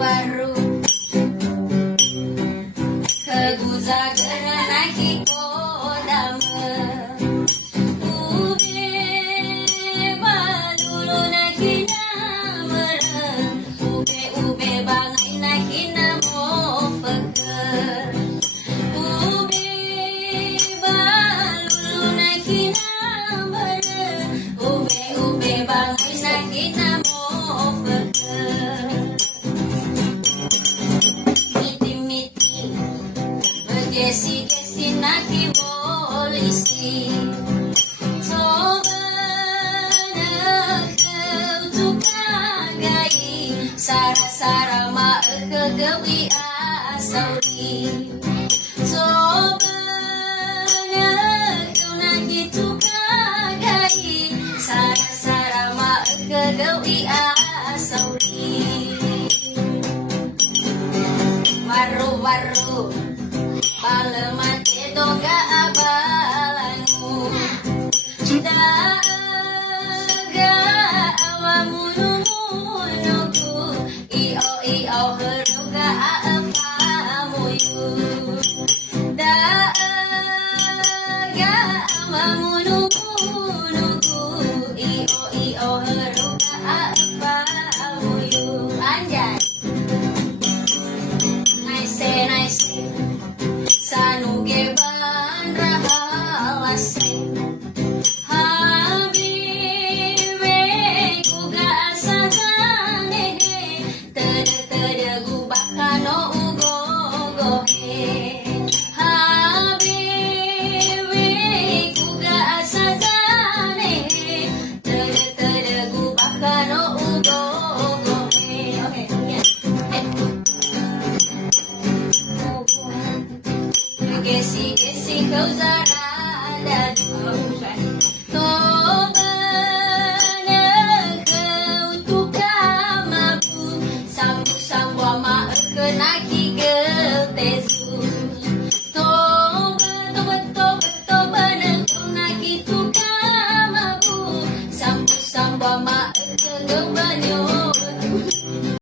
waru keguzageuna kodama ube baluluna hina meureun ube bangaina hina mofeker ube baluluna hina meureun ube bangaina hina mofeker miti-miti begesi-gesi naki polisi coba nekeu tukang gai sara-sara maekeu geui asauri coba nekeu naki tukang gai sara-sara maekeu geui asauri waru-waru palemate doga abalangu daga awamununuku iyo heruga afamuyu daga awamununuku iyo heruga afamuyu anjay nice sanuge bandra halase habibe kuga asazane tere gubakano ugogohe habibe kuga asazane tere gubakano ugogohe Gesi kau zarada